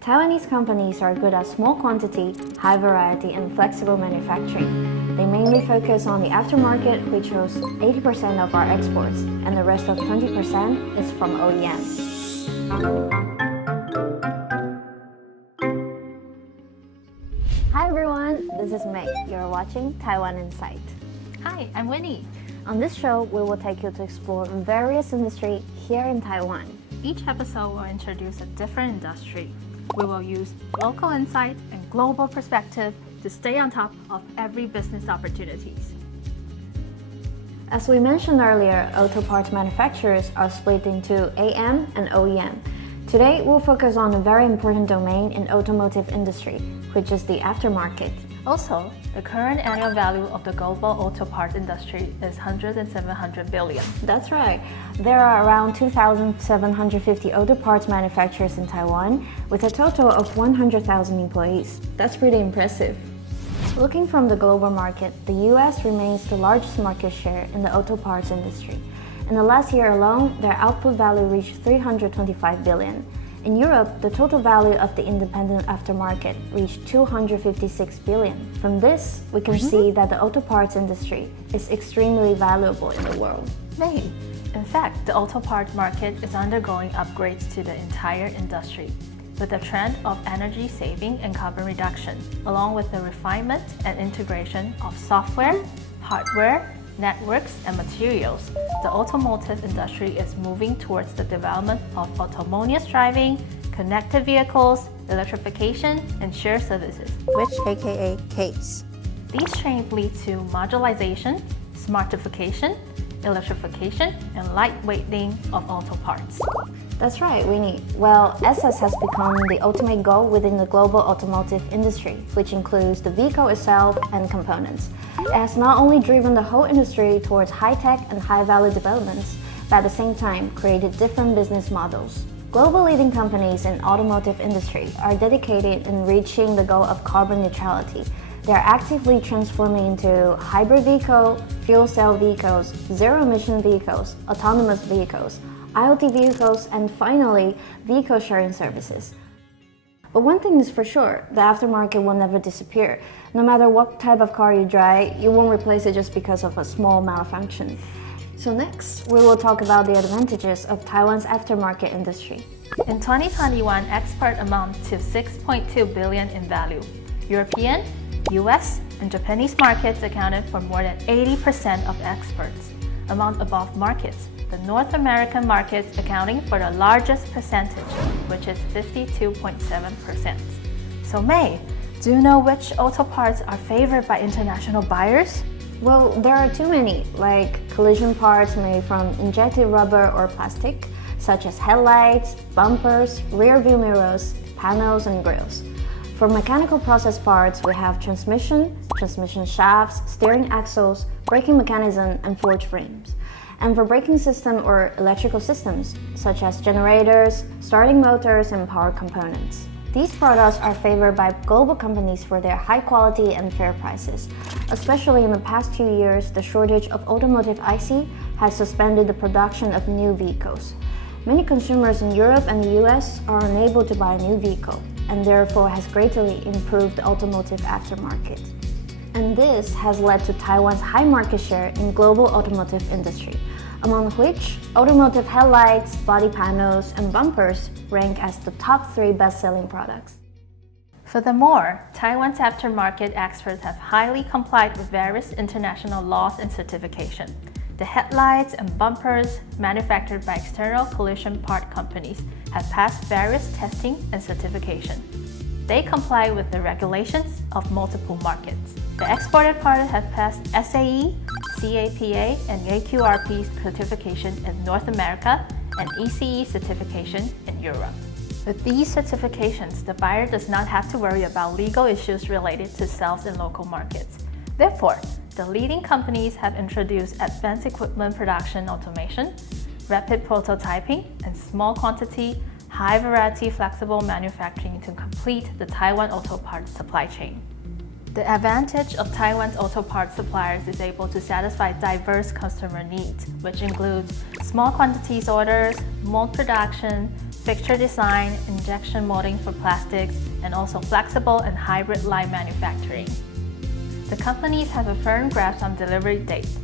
Taiwanese companies are good at small quantity, high variety, and flexible manufacturing. They mainly focus on the aftermarket, which shows 80% of our exports, and the rest of 20% is from OEM. Hi everyone, this is May. You're watching Taiwan Insight. Hi, I'm Winnie. On this show, we will take you to explore various industries here in Taiwan. Each episode will introduce a different industry. We will use local insight and global perspective to stay on top of every business opportunities. As we mentioned earlier, auto parts manufacturers are split into AM and OEM. Today, we'll focus on a very important domain in automotive industry, which is the aftermarket. Also, the current annual value of the global auto parts industry is 700 billion. That's right. There are around 2,750 auto parts manufacturers in Taiwan, with a total of 100,000 employees. That's pretty impressive. Looking from the global market, the US remains the largest market share in the auto parts industry. In the last year alone, their output value reached 325 billion. In Europe, the total value of the independent aftermarket reached 256 billion. From this, we can see that the auto parts industry is extremely valuable in the world. May. In fact, the auto parts market is undergoing upgrades to the entire industry, with a trend of energy saving and carbon reduction, along with the refinement and integration of software, hardware, networks, and materials. The automotive industry is moving towards the development of autonomous driving, connected vehicles, electrification, and shared services, which aka CASE. These trends lead to modularization, smartification, electrification, and lightweighting of auto parts. That's right, Winnie. Well, SS has become the ultimate goal within the global automotive industry, which includes the vehicle itself and components. It has not only driven the whole industry towards high-tech and high-value developments, but at the same time created different business models. Global leading companies in automotive industry are dedicated in reaching the goal of carbon neutrality. They are actively transforming into hybrid vehicle, fuel cell vehicles, zero-emission vehicles, autonomous vehicles, IoT vehicles, and finally, vehicle sharing services. But one thing is for sure, the aftermarket will never disappear. No matter what type of car you drive, you won't replace it just because of a small malfunction. So next, we will talk about the advantages of Taiwan's aftermarket industry. In 2021, export amounted to 6.2 billion in value. European, US, and Japanese markets accounted for more than 80% of exports. Among above markets, the North American markets accounting for the largest percentage, which is 52.7%. So May, do you know which auto parts are favored by international buyers? Well, there are too many, like collision parts made from injected rubber or plastic, such as headlights, bumpers, rear view mirrors, panels, and grills. For mechanical process parts, we have transmission shafts, steering axles, braking mechanism, and forged frames. And for braking system or electrical systems, such as generators, starting motors, and power components. These products are favored by global companies for their high quality and fair prices. Especially in the past 2 years, the shortage of automotive IC has suspended the production of new vehicles. Many consumers in Europe and the US are unable to buy a new vehicle, and therefore has greatly improved the automotive aftermarket. And this has led to Taiwan's high market share in global automotive industry, among which automotive headlights, body panels, and bumpers rank as the top 3 best-selling products. Furthermore, Taiwan's aftermarket experts have highly complied with various international laws and certification. The headlights and bumpers manufactured by external collision part companies have passed various testing and certification. They comply with the regulations of multiple markets. The exported parts have passed SAE, CAPA, and AQRP certification in North America and ECE certification in Europe. With these certifications, the buyer does not have to worry about legal issues related to sales in local markets. Therefore, the leading companies have introduced advanced equipment production automation, rapid prototyping, and small quantity, high variety flexible manufacturing to complete the Taiwan auto parts supply chain. The advantage of Taiwan's auto parts suppliers is able to satisfy diverse customer needs, which includes small quantities orders, mold production, fixture design, injection molding for plastics, and also flexible and hybrid line manufacturing. The companies have a firm grasp on delivery dates.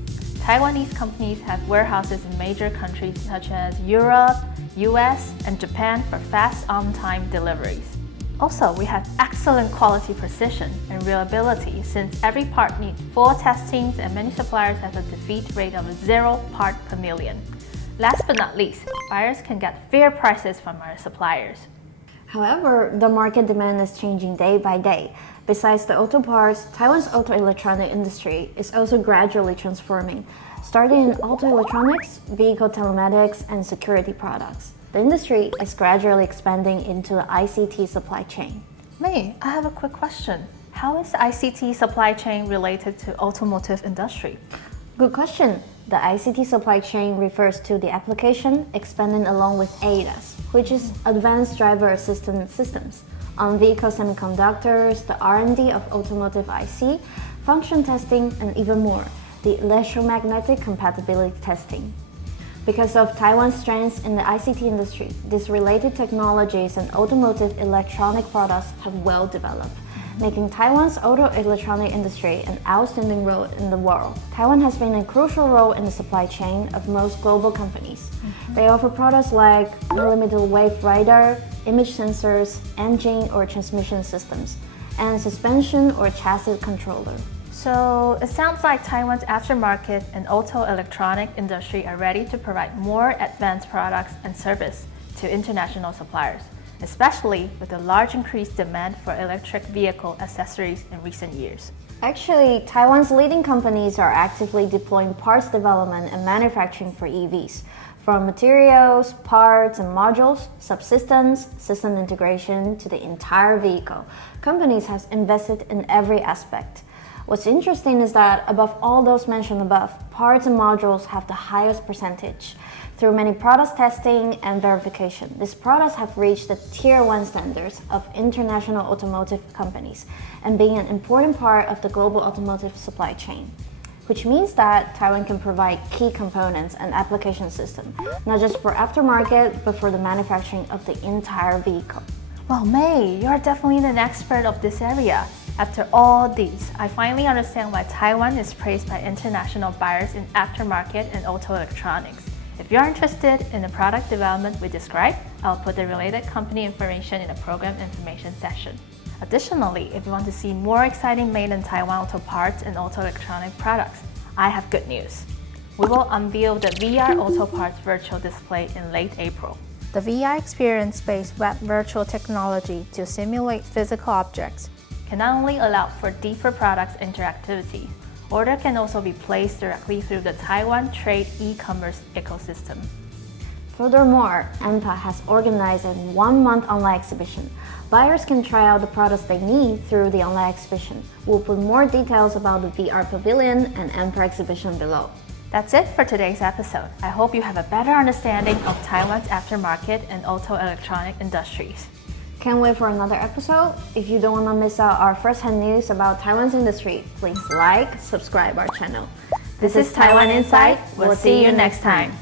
Taiwanese companies have warehouses in major countries such as Europe, US, and Japan for fast on-time deliveries. Also, we have excellent quality precision and reliability since every part needs full testings and many suppliers have a defeat rate of 0 part per million. Last but not least, buyers can get fair prices from our suppliers. However, the market demand is changing day by day. Besides the auto parts, Taiwan's auto electronic industry is also gradually transforming, starting in auto electronics, vehicle telematics, and security products. The industry is gradually expanding into the ICT supply chain. May, I have a quick question. How is the ICT supply chain related to automotive industry? Good question. The ICT supply chain refers to the application expanding along with ADAS, which is Advanced Driver Assistance Systems, on vehicle semiconductors, the R&D of automotive IC, function testing, and even more, the electromagnetic compatibility testing. Because of Taiwan's strengths in the ICT industry, these related technologies and automotive electronic products have well developed, making Taiwan's auto electronic industry an outstanding role in the world. Taiwan has been a crucial role in the supply chain of most global companies. They offer products like millimeter wave radar, image sensors, engine or transmission systems, and suspension or chassis controller. So it sounds like Taiwan's aftermarket and auto electronic industry are ready to provide more advanced products and service to international suppliers, especially with the large increased demand for electric vehicle accessories in recent years. Actually, Taiwan's leading companies are actively deploying parts development and manufacturing for EVs, from materials, parts and modules, subsystems, system integration to the entire vehicle. Companies have invested in every aspect. What's interesting is that above all those mentioned above, parts and modules have the highest percentage. Through many products testing and verification, these products have reached the Tier 1 standards of international automotive companies and being an important part of the global automotive supply chain, which means that Taiwan can provide key components and application system, not just for aftermarket, but for the manufacturing of the entire vehicle. Well, May, you're definitely an expert of this area. After all these, I finally understand why Taiwan is praised by international buyers in aftermarket and auto electronics. If you're interested in the product development we described, I'll put the related company information in the program information section. Additionally, if you want to see more exciting made in Taiwan auto parts and auto electronic products, I have good news. We will unveil the VR Auto Parts virtual display in late April. The VR experience-based web virtual technology to simulate physical objects can not only allow for deeper products interactivity, order can also be placed directly through the Taiwan Trade e-commerce ecosystem. Furthermore, AMPA has organized a 1-month online exhibition. Buyers can try out the products they need through the online exhibition. We'll put more details about the VR Pavilion and AMPA exhibition below. That's it for today's episode. I hope you have a better understanding of Taiwan's aftermarket and auto electronic industries. Can't wait for another episode. If you don't want to miss out our first-hand news about Taiwan's industry, please like, subscribe our channel. This is Taiwan Insight. We'll see you next time.